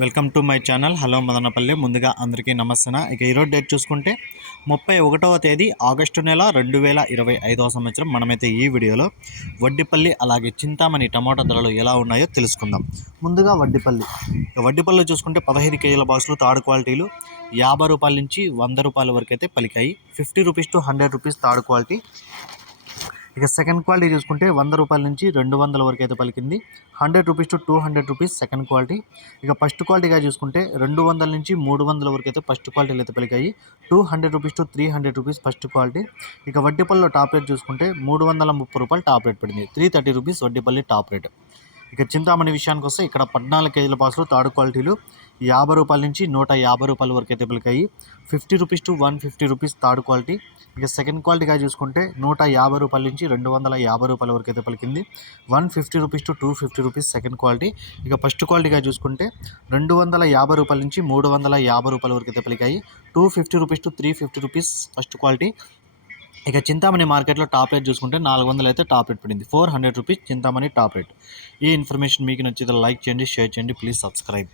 Welcome to my channel. Hello Madanapalle. ముందుగా అందరికీ నమస్తే ఇక ఈరోజు డేట్ చూసుకుంటే ముప్పై ఒకటవ తేదీ ఆగస్టు నెల రెండు వేల ఇరవై ఐదవ సంవత్సరం. మనమైతే ఈ వీడియోలో వడ్డిపల్లి అలాగే చింతామణి టమాటా ధరలు ఎలా ఉన్నాయో తెలుసుకుందాం. ముందుగా వడ్డిపల్లి. వడ్డిపల్లి చూసుకుంటే పదహైదు కేజీల బాక్సులు థర్డ్ క్వాలిటీలు యాభై రూపాయల నుంచి వంద రూపాయల వరకు అయితే పలికాయి. Fifty rupees to hundred rupees third quality. ఇక సెకండ్ క్వాలిటీ చూసుకుంటే వంద రూపాయల నుంచి రెండు వందల వరకు అయితే పలికింది. Hundred rupees to two hundred rupees second quality ఇక ఫస్ట్ క్వాలిటీగా చూసుకుంటే రెండు వందల నుంచి మూడు వందల వరకు అయితే ఫస్ట్ క్వాలిటీలు అయితే పలికాయి. Two hundred rupees to three hundred rupees first quality ఇక వడ్డీపల్లిలో టాప్ రేట్ చూసుకుంటే మూడు వందల ముప్పై రూపాయలు టాప్ రేట్ పడింది. Three thirty rupees Vaddipalli top rate ఇక చింతామణి విషయానికి వస్తే ఇక్కడ పద్నాలుగు కేజీల బాక్సులు థర్డ్ క్వాలిటీలు యాభై రూపాయల నుంచి నూట యాభై రూపాయల వరకు అయితే పలికాయి. Fifty rupees to one fifty rupees third quality. ఇక సెకండ్ క్వాలిటీగా చూసుకుంటే నూట యాభై రూపాయల నుంచి రెండు వందల యాభై రూపాయల వరకు అయితే పలికింది. One fifty rupees to two fifty rupees second quality. ఇక ఫస్ట్ క్వాలిటీగా చూసుకుంటే రెండు వందల యాభై రూపాయల నుంచి మూడు వందల యాభై రూపాయల వరకు అయితే పలికాయి. Two fifty rupees to three fifty rupees first quality. ఇక చింతామణి మార్కెట్లో టాప్ రేట్ చూసుకుంటే నాలుగు వందలు అయితే టాప్ రేట్ పడింది. Four hundred rupees Chintamani top rate. ఈ ఇన్ఫర్మేషన్ మీకు నచ్చితే లైక్ చేయండి షేర్ చేయండి ప్లీజ్ సబ్స్క్రైబ్.